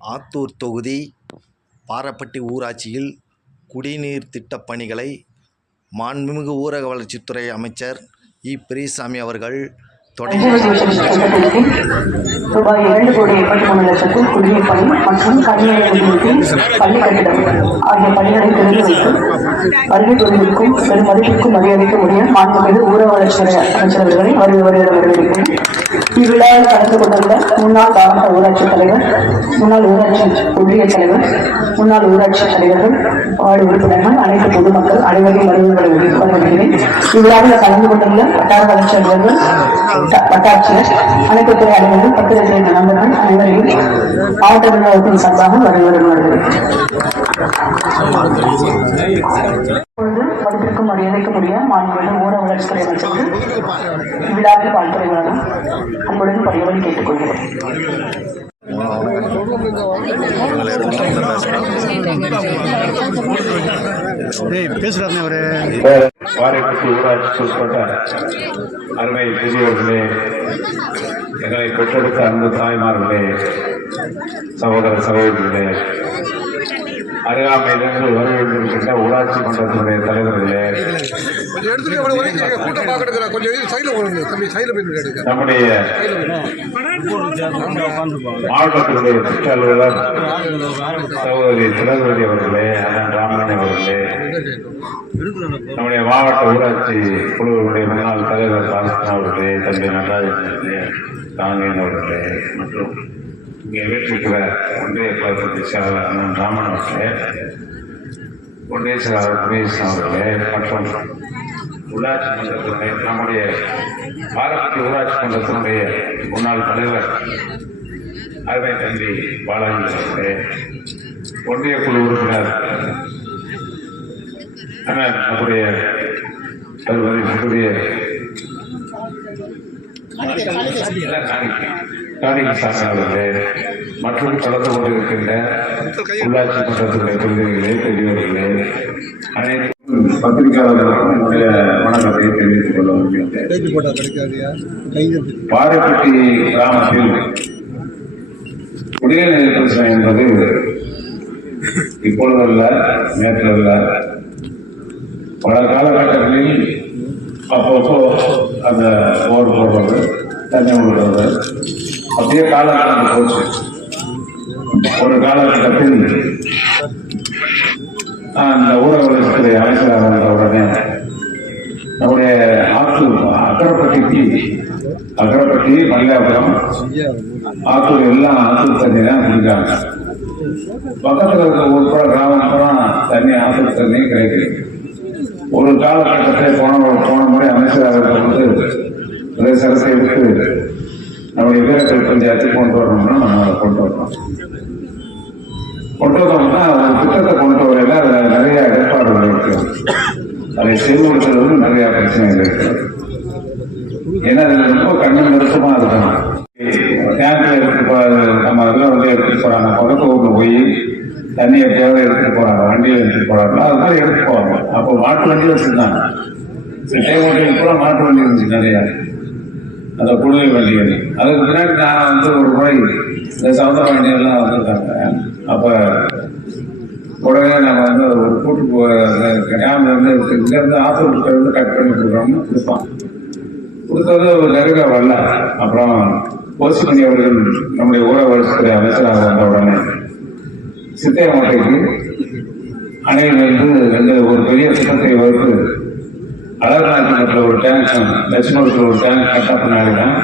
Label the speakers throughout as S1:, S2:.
S1: ஆத்தூர் தொகுதி பாரப்பட்டி ஊராட்சியில் குடிநீர் திட்டப் பணிகளை மாண்புமிகு ஊரக வளர்ச்சித்துறை அமைச்சர் இ பெரியசாமி அவர்கள்
S2: ரூபாய் இரண்டு கோடி எண்பத்தி மூணு லட்சத்தில் குடிநீர் பணி மற்றும் கனிமய பள்ளி கட்டிடம் ஆகிய பணிகளை திறந்து வைத்து வருகை தொழிலுக்கும் பெரும் மதிப்பிற்கும் மரியாதைக்க முடிய மாண்புமிகு ஊரக வளர்ச்சி அமைச்சர் அவர்களை வருகை வருகிற வரவேற்கும் இவ்விழாவில் கலந்து கொண்டுள்ள முன்னாள் மாவட்ட ஊராட்சி தலைவர் முன்னாள் ஊராட்சி ஒன்றிய தலைவர் முன்னாள் ஊராட்சி தலைவர்கள் வார்டு உறுப்பினர்கள் அனைத்து பொதுமக்கள் அனைவரையும் வருகை வரவேற்கிறேன் இவ்விழாவில் கலந்து கொண்டுள்ள வட்டார வளர்ச்சி அலுவலர்கள் வட்டாட்சியர் அனைத்து துறை அலுவலர்கள் பத்திரிகை நண்பர்கள் அனைவரையும் மாவட்ட நிர்வாகத்தின் சார்பாக வருகிறவர்கள் வருகிறேன் மரியாதைக்கும் உரிய மாண்புமிகு ஊரக வளர்ச்சித்துறை அமைச்சருக்கு விழாவில் வாழ்த்துறை வழங்கும் அன்புடன் பணியுடன் கேட்டுக்கொள்கிறேன்
S3: அவரு.
S4: வாரிப்பட்டி ஊராட்சிக்கு உட்பட்ட அருமை பெரியவர்களே எங்களை பெற்றெடுத்த அன்பு தாய்மார்களே சகோதர சகோதரிகளே அருகாமையிலிருந்து வருகின்ற ஊராட்சி மன்றத்தினுடைய தலைவர்களே நம்முடைய மாவட்டத்தினுடைய திட்ட அலுவலர் சகோதரி திலகவதி அவர்களே அண்ணன் ராமன் அவர்களே நம்முடைய மாவட்ட ஊராட்சி குழுவினுடைய முன்னாள் தலைவர் பாலகிருஷ்ணன் அவர்களே தம்பி நடராஜனே அவர்களே காங்கேயன் அவர்களே மற்றும் இங்கே வீட்டிருக்கிற ஒன்றிய கழகத்தை செயலாளர் அண்ணன் ராமன் அவர்களே ஒன்றிய செயலாளர் குமேசன் அவர்களே மற்றும் உள்ளாட்சி மன்றத்தினுடைய நம்முடைய பாரபட்ச ஊராட்சி மன்றத்தினுடைய முன்னாள் தலைவர் அருமை தம்பி பாலாஜி அவர்களே ஒன்றிய குழு உறுப்பினர் அண்ணன் நம்முடைய கல்வரி நம்முடைய காணிகசாமி அவர்களே மற்றும் கலந்து கொண்டிருக்கின்ற உள்ளாட்சி மன்றத்துடைய பிரதிநிதிகளே பெரியவர்களே அனைத்து பத்திரிகையாளர்களுக்கும் என்னுடைய வணக்கத்தை தெரிவித்துக் கொள்ள
S5: முடியும்
S4: பாறைப்பட்டி கிராமத்தில் குடிநீர் பிரச்சனை என்பது இப்பொழுதல்ல நேற்றல்ல பல காலகட்டங்களில் அப்பப்போ அந்த போர் போடுறது தண்ணி விடுறது அப்படியே காலகட்டம் போச்சு. ஒரு காலகட்டத்தில் அந்த ஊரக வளர்ச்சித்துறை அமைச்சராக இருந்த உடனே நம்முடைய ஆத்தூர் அக்கரப்பட்டிக்கு அக்கரப்பட்டி மல்லிகாபுரம் ஆத்தூர் எல்லாம் ஆத்தூர் தண்ணி தான் குடிக்காங்க பக்கத்தில் இருக்க உட்பட கிராமம் தண்ணி ஆத்தூர் தண்ணி கிடைக்குது. ஒரு காலகட்டத்தை போன போன முறை அமைச்சராக இருக்கும்போது பிரதேச அரசை விட்டு நம்முடைய வீரர்கள் பஞ்சாயத்து கொண்டு வரணும்னா நம்ம அதை கொண்டு வரணும். கொண்டு வந்தோம்னா அது திட்டத்தை கொண்டு வரையில அதுல நிறைய ஏற்பாடுகள் இருக்கு அதை செயல்படுத்துறது நிறைய பிரச்சனைகள் இருக்கு ஏன்னா அதில் ரொம்ப கண்ணு நெருக்கமா இருக்கணும் டேங்க்ல எடுத்துட்டு போறது நம்ம அதெல்லாம் வந்து எடுத்துட்டு போறாங்க பக்கத்து ஊர்ல போய் தண்ணி எப்பயாவது வண்டியை எடுத்துட்டு போறாங்க அது எடுத்துட்டு போவாங்க அப்போ மாட்டு வண்டி வச்சிருந்தாங்க. தேவையான கூட மாட்டு வண்டி இருந்துச்சு நிறையா. அந்த குடிநீர் வண்டிகள் அதுக்கு முன்னாடி நான் வந்து ஒரு முறை இந்த சவுந்தர வண்டியெல்லாம் வந்திருக்காங்க. அப்ப உடனே நாங்க வந்து ஒரு கூட்டு போ டேம்ல இருந்து இங்க ஆத்தூர் இருந்து கட் பண்ணி கொடுக்குறோம்னு கொடுப்பான் கொடுத்தது ஒரு நெருங்க வரல அப்புறம் போசிமணி அவர்கள் நம்முடைய ஊரக வளர்ச்சித்துறை அமைச்சராக வந்த உடனே சித்தையமட்டைக்கு அணையிலிருந்து ரெண்டு ஒரு பெரிய திட்டத்தை வகுத்து அழகாட்சிமத்தில் ஒரு டேங்க் லட்சுமணத்தில் ஒரு டேங்க் கட்ட பின்னாடி தான்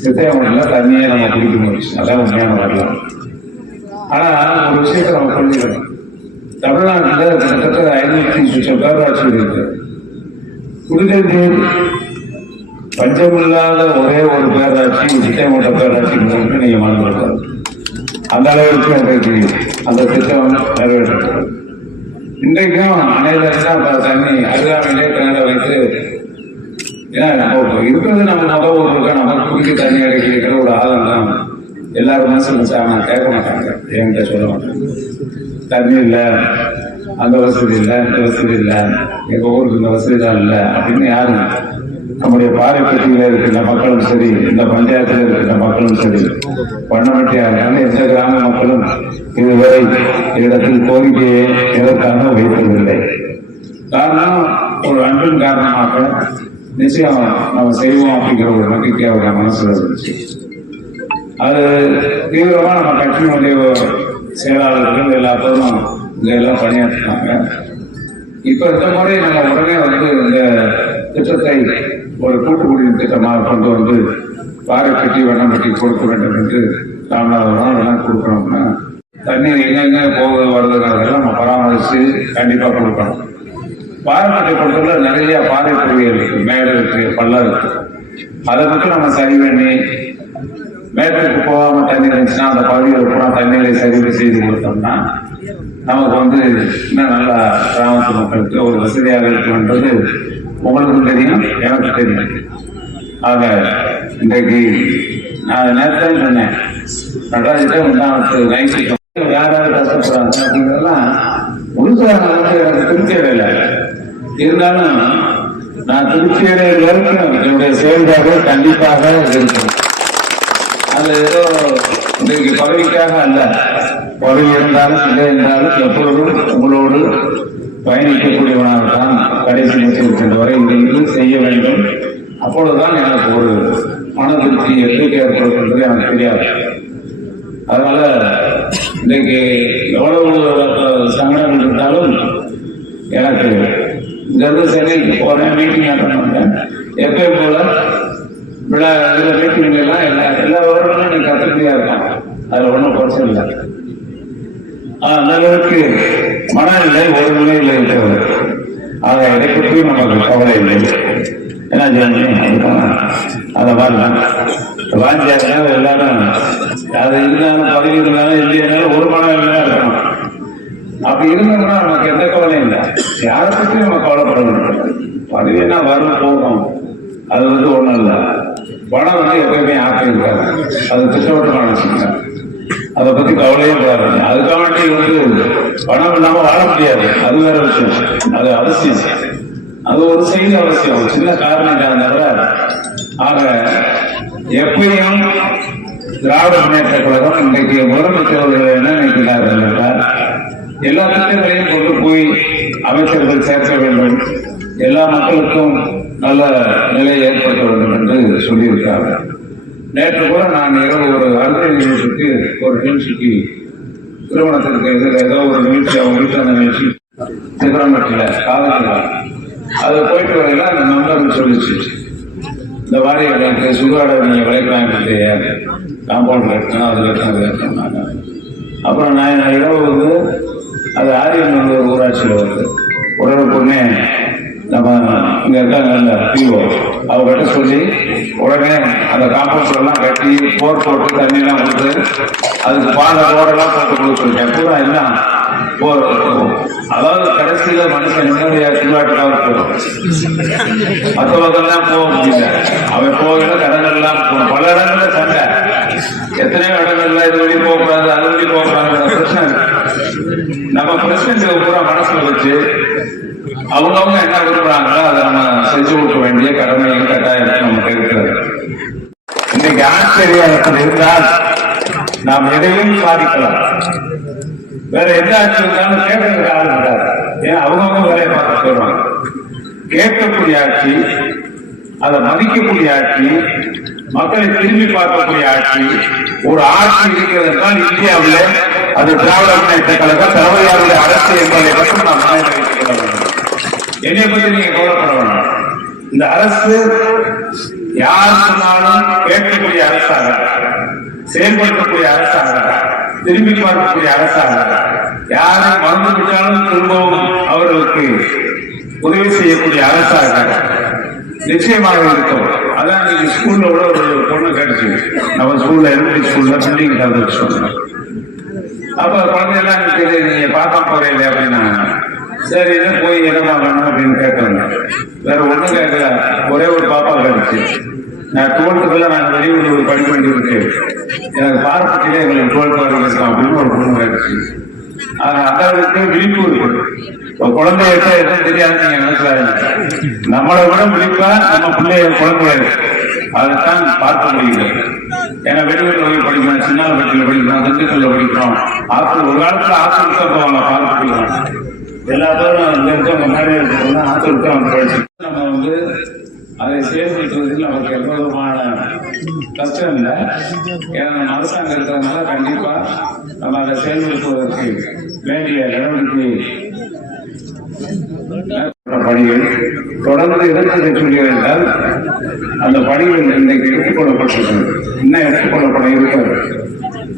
S4: சித்தையமட்டில் தண்ணியே நம்ம குடிக்க முடிச்சு அதான் உண்மையான வரலாம் ஆனா ஒரு விஷயத்தை நம்ம புரிஞ்சுக்கணும். தமிழ்நாட்டில் கிட்டத்தட்ட ஐநூத்தி சுற்றம் பேராட்சி இருக்கு குடிநீர் நீர் பஞ்சமில்லாத ஒரே ஒரு பேராட்சி சித்தைமட்ட பேராட்சி இருக்கு நீங்க மறந்துருக்காரு அந்த அளவிற்கு எனக்கு அந்த திட்டம் நிறைவேற்றப்படும் இன்றைக்கும் அனைவரும் தான் தண்ணி அருகாமையிலே கிணறு வைத்து ஏன்னா நம்ம இருக்கிறது நம்ம முதல் ஊர் இருக்கா நம்ம குடிக்க தண்ணி கிடைக்கிற ஒரு ஆதம் தான். எல்லாரும் மனசுல சாமி கேட்க மாட்டாங்க. என்கிட்ட சொல்ல மாட்டாங்க. தண்ணி இல்லை அந்த வசதி இல்லை இந்த வசதி இல்லை எங்கள் ஊருக்கு இந்த வசதி தான் இல்லை அப்படின்னு யாரும் நம்முடைய பாறைப்பட்டியில் இருக்கின்ற மக்களும் சரி இந்த பஞ்சாயத்தில் இருக்கின்ற மக்களும் சரி பண்ணமட்டியாக எந்த கிராம மக்களும் இதுவரை இடத்தில் கோரிக்கையை எதற்காக வைப்பதில்லை காரணம் ஒரு அன்பின் காரணமாக நிச்சயம் நம்ம செய்வோம் அப்படிங்கிற ஒரு நம்பிக்கை அவருடைய மனசுல இருந்துச்சு. அது தீவிரமா நம்ம கட்சியினுடைய செயலாளர்கள் எல்லாத்தோரும் இங்க எல்லாம் பணியாற்றினாங்க. இப்ப இந்த முறை நம்ம உடனே வந்து இந்த திட்டத்தை ஒரு கூட்டுக்குடியின் திட்டமாக கொண்டு வந்து பாறை கட்டி வண்ணம் கட்டி கொடுக்க வேண்டும் என்று ராமநாதபுரம் அதெல்லாம் கொடுக்கணும்னா தண்ணீர் எங்கெங்க போக வருதுங்கிறதெல்லாம் நம்ம பராமரித்து கண்டிப்பாக கொடுக்கணும். பாறைப்பட்டை பொறுத்தவரை நிறைய பாறை பொருள் இருக்கு. மேடு இருக்கு பள்ளம் இருக்கு. அதை மட்டும் நம்ம சரி பண்ணி மேட்டுக்கு போகாம தண்ணீர் இருந்துச்சுன்னா அந்த பகுதியில் பூரா தண்ணீரை சரிவு செய்து கொடுத்தோம்னா நமக்கு வந்து இன்னும் நல்லா கிராமத்து மக்களுக்கு ஒரு வசதியாக இருக்கும்ன்றது உங்களுக்கும் தெரியும் எனக்கு தெரியும் ஆக இன்றைக்கு நான் நேரத்தில் சொன்னேன். நடராஜிட்ட முன்னாடி நைட்டு யார் யார் கஷ்டப்படுறாங்க அப்படிங்கிறதெல்லாம் உள்காரங்க வந்து எனக்கு திருப்தி அடையல இருந்தாலும் நான் திருப்தி இருக்கணும் என்னுடைய செயல்பாடு கண்டிப்பாக இருக்கும். அது ஏதோ இன்றைக்கு பதவிக்காக அல்ல. பதவி இருந்தாலும் இல்லை இருந்தாலும் எப்பொழுதும் உங்களோடு பயணிக்கக்கூடியவனாக தான் கடைசி நிச்சயிக்கின்ற வரை இருந்து செய்ய வேண்டும் அப்பொழுதுதான் எனக்கு ஒரு மன திருப்தி எப்படி ஏற்படும் என்பது எனக்கு தெரியாது அதனால இன்னைக்கு எவ்வளவு சங்கடங்கள் இருந்தாலும் எனக்கு இங்க இருந்து சென்னைக்கு போறேன் மீட்டிங் அட்டன் பண்ணேன் எப்பயும் போல விழா இதுல மீட்டிங் எல்லாம் எல்லா எல்லா வருடங்களும் நீ கத்துக்கிட்டே இருக்கான் அதுல இல்லை அந்த அளவுக்கு மனநிலை ஒரு நிலையில் இருக்கிறது ஆக இதை பற்றி நமக்கு கவலை இல்லை. என்ன ஜானி அதுக்கான அதை மாதிரி வாஞ்சியாக எல்லாரும் அது இருந்தாலும் பதவி இருந்தாலும் இல்லையாலும் ஒரு மனநிலை தான் இருக்கணும் அப்படி இருந்தோம்னா நமக்கு எந்த கவலையும் இல்லை. யாரை பற்றி நம்ம கவலைப்பட வேண்டும் பதவினா வரும் போகும் அது வந்து ஒண்ணும் இல்லை. பணம் வந்து எப்பயுமே ஆக்கம் அது திட்டவட்டமான விஷயம் அதை பத்தி கவலையே பாருங்க அதுக்காக வேண்டி வந்து பணம் இல்லாம வாழ முடியாது. அது வேற விஷயம். அது அவசியம். அது ஒரு செய்தி அவசியம். ஒரு சின்ன காரணம் இல்லாதனால ஆக எப்பயும் திராவிட முன்னேற்ற கழகம் இன்றைக்கு முதலமைச்சர்கள் என்ன நினைக்கிறார்கள் என்றால் எல்லா திட்டங்களையும் கொண்டு போய் அமைச்சர்கள் சேர்க்க வேண்டும். எல்லா மக்களுக்கும் நல்ல நிலையை ஏற்படுத்த வேண்டும் என்று சொல்லியிருக்கிறார்கள். நேற்று கூட நான் இரவு ஒரு அறுவை நிகழ்ச்சிக்கு ஒரு நிகழ்ச்சிக்கு திருமணத்திற்கு எதிர ஏதோ ஒரு நிகழ்ச்சி அவங்க வீட்டில் அந்த நிகழ்ச்சி சிதம்பரத்தில் காதலில் அது போயிட்டு வரையில அந்த நண்பர்கள் சொல்லிச்சு இந்த மாதிரி எனக்கு சுகாட நீங்க விளைக்கிறாங்க காம்பவுண்ட் கட்டணும் அது கட்டணும் அது கட்டணும்னாங்க அப்புறம் நான் இரவு வந்து அது ஆரியம் வந்து ஒரு ஊராட்சியில் வருது. உடனே நம்ம இங்கே இருக்காங்க பிஓ அவர்கிட்ட சொல்லி உடனே அந்த காம்பவுண்ட் எல்லாம் கட்டி போர் போட்டு தண்ணி எல்லாம் கொடுத்து அதுக்கு பாலை ரோடெல்லாம் போட்டு கொடுத்துருக்கேன். பூரா என்ன? போர் அதாவது கடைசியில மனுஷன் என்னுடைய திருவாட்டுக்காக போகும் மற்ற போக முடியல. அவன் போகிற கடங்கள்லாம் பல இடங்கள்ல சண்டை. எத்தனையோ இடங்கள்ல இது வழி போகக்கூடாது அது வழி போகக்கூடாது பிரச்சனை நம்ம பிரச்சனை பூரா மனசுல வச்சு அவங்கவுங்க என்ன விரும்புறாங்களோ அதை நம்ம செஞ்சு கொடுக்க வேண்டிய கடமையும் கட்டாயம் நமக்கு இருக்கிறது. இன்னைக்கு ஆச்சரியம் இருந்தால் நாம் எதையும் சாதிக்கலாம் வேற எந்த ஆட்சியும் கேட்கறதுக்கு ஆள் இருக்காது. ஏன்னா அவங்கவுங்க வேலையை பார்க்க போயிடுவாங்க. கேட்கக்கூடிய ஆட்சி அதை மதிக்கக்கூடிய ஆட்சி மக்களை திரும்பி பார்க்கக்கூடிய ஆட்சி ஒரு ஆட்சி இருக்கிறது என்றால் இந்தியாவில் அது திராவிட முன்னேற்ற கழக தலைமையாருடைய அரசு என்பதை மட்டும் நாம் மனதில் வைத்துக் கொள்ள வேண்டும். என்னை பற்றி நீங்க கவலைப்பட வேண்டாம் இந்த அரசு யார் சொன்னாலும் கேட்கக்கூடிய அரசாக செயல்படுத்தக்கூடிய அரசாக திரும்பி பார்க்கக்கூடிய அரசாக யாரை மறந்து விட்டாலும் திரும்பவும் அவர்களுக்கு உதவி செய்யக்கூடிய அரசாக நிச்சயமாக இருக்கும். அதான் நீங்க ஸ்கூல்ல கூட ஒரு பொண்ணு கிடைச்சு நம்ம ஸ்கூல்ல எலிமெண்டரி ஸ்கூல்ல பில்டிங் கலந்து சொன்னோம் அப்ப குழந்தையெல்லாம் நீங்க பார்க்க போறீங்க அப்படின்னா சரி என்ன போய் என்ன பார்க்கணும் அப்படின்னு கேட்டாங்க வேற ஒண்ணும் கேட்கல. ஒரே ஒரு பாப்பா கிடைச்சு நான் டுவெல்த்துக்குள்ள நான் வெளியூர் படிப்பண்டி இருக்கு எனக்கு பார்ப்பட்டிலே எங்களுக்கு டுவெல்த் வரைக்கும் இருக்கலாம் அப்படின்னு ஒரு பொண்ணு கிடைச்சு ஆஹ் அந்த விழிப்பு இருக்கு. குழந்தை எடுத்தா எதுவும் தெரியாது நீங்க நினைச்சாங்க நம்மளை விட விழிப்பா நம்ம பிள்ளைய குழந்தை அதைத்தான் பார்க்க முடியுது. ஏன்னா வெளியூர்ல போய் படிக்கிறோம் சின்னாபட்டியில படிக்கிறோம் திண்டுக்கல்ல படிக்கிறோம் ஆத்தூர் ஒரு காலத்துல ஆத்தூர் தான் போவாங்க பார்க்க எல்லா பேரும் இந்த இருக்க முன்னாடி இருக்கிறவங்க ஆத்தூர் தான் படிச்சு நம்ம வந்து அதை செயல்படுத்துவதில் நமக்கு எந்த விதமான கஷ்டம் இல்லை. ஏன்னா நம்ம அரசாங்கம் இருக்கிறதுனால கண்டிப்பா நம்ம அதை செயல்படுத்துவதற்கு வேண்டிய நடவடிக்கை பணிகள் தொடர்ந்து எடுத்து என்றால் அந்த பணிகள் இன்றைக்கு எடுத்துக் கொள்ளப்பட்டிருக்கிறது. இன்னும் எடுத்துக் கொள்ளப்பட இருக்கிறது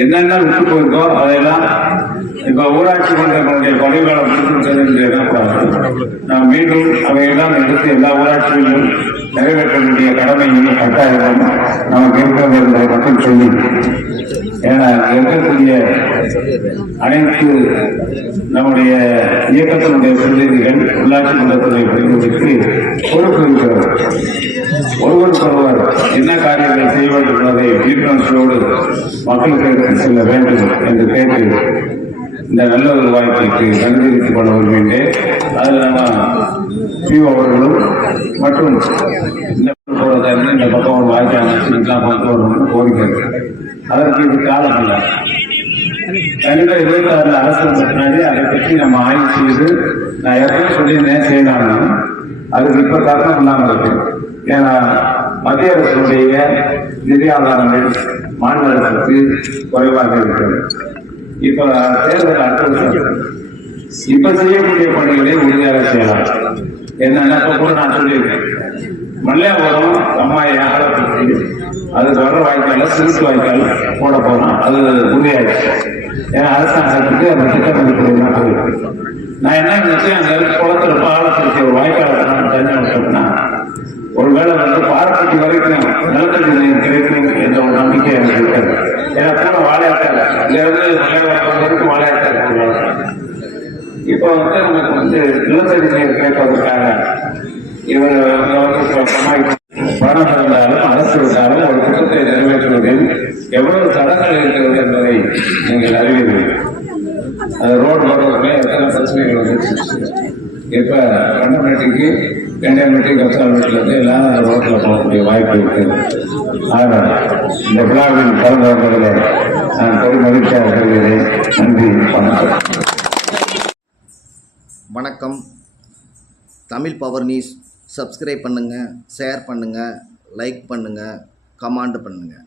S4: என்னென்ன விட்டு போயிருக்கோ அதையெல்லாம் இப்ப ஊராட்சி மன்றங்களுடைய பணிகளை முடித்துவிட்டது என்று எண்ணக்கூடாது நாம் மீண்டும் அவையெல்லாம் எடுத்து எல்லா ஊராட்சிகளிலும் நிறைவேற்ற வேண்டிய கடமையும் கட்டாயம் நமக்கு இருக்கிறது என்பதை மட்டும் சொல்லி ஏன்னா இருக்கக்கூடிய அனைத்து நம்முடைய இயக்கத்தினுடைய பிரதிநிதிகள் உள்ளாட்சி மன்றத்துடைய பிரதிநிதிக்கு பொறுப்பு இருக்கிறது. ஒருவருக்கொருவர் என்ன காரியங்கள் செய்ய வேண்டும் என்பதை விழிப்புணர்ச்சியோடு மக்களுக்கு செல்ல வேண்டும் என்று கேட்டு இந்த நல்ல ஒரு வாய்ப்புக்கு நன்றித்துக் கொள்ள விரும்புகின்றேன். அதில் நம்ம பிஓ அவர்களும் மற்றும் இந்த பக்கம் போறதா இந்த பக்கம் ஒரு வாய்ப்பு அமைச்சுலாம் கொண்டு வரணும்னு கோரிக்கை அதற்கு இது காலம் இல்லை. கண்டிப்பா இருபத்தி ஆறுல அரசு வந்த பின்னாடி அதை பற்றி நம்ம ஆய்வு செய்து நான் ஏற்கனவே சொல்லியிருந்தேன் செய்யணும் அதுக்கு இப்ப காரணம் இல்லாமல் இருக்கு. ஏன்னா மத்திய அரசுடைய நிதி ஆதாரங்கள் மாநில அரசுக்கு குறைவாக இருக்கிறது. இப்ப தேர்தல் அடுத்த இப்ப செய்யக்கூடிய பணிகளை உறுதியாக செய்யலாம். என்னன்னா கூட நான் சொல்லியிருக்கேன். மல்லையாபுரம் அம்மாயை அகலப்படுத்தி அது வர்ற வாய்க்கால சிறுசு வாய்க்கால் போட போறோம். அது உறுதியாயிடுச்சு. ஏன்னா அரசாங்கத்துக்கு அந்த திட்டம் இருக்கிறதுலாம் போயிருக்கு நான் என்ன நினைச்சேன் அந்த குளத்துல பாலத்திற்கு ஒரு வாய்க்கால நான் தண்ணி விட்டோம்னா ஒருவேளை வந்து பாரத்துக்கு வரைக்கும் நிலத்தடி நீர் கிடைக்கும் என்ற ஒரு நம்பிக்கை எனக்கு இருக்கிறது ஏன்னா கூட வாழையாட்டால் இப்போ வந்து உங்களுக்கு வந்து நிலத்தடி கேட்பதற்காக இவர் பணம் இருந்தாலும் அரசு இருந்தாலும் ஒரு திட்டத்தை நிறைவேற்றுவதில் எவ்வளவு தடங்கள் இருக்கிறது என்பதை நீங்கள் அறிவீர்கள் அது ரோடு போடுறதுல எத்தனை பிரச்சனைகள் வந்துச்சு இப்ப கண்டமேட்டிக்கு கண்டமேட்டி கப்சாமேட்டில இருந்து எல்லாம் ரோட்ல போகக்கூடிய வாய்ப்பு இருக்கு ஆனால் இந்த விழாவில் கலந்து நான் நன்றி வணக்கம்.
S1: வணக்கம். தமிழ் பவர் நியூஸ் சப்ஸ்கிரைப் பண்ணுங்கள் ஷேர் பண்ணுங்கள் லைக் பண்ணுங்கள் கமாண்டு பண்ணுங்கள்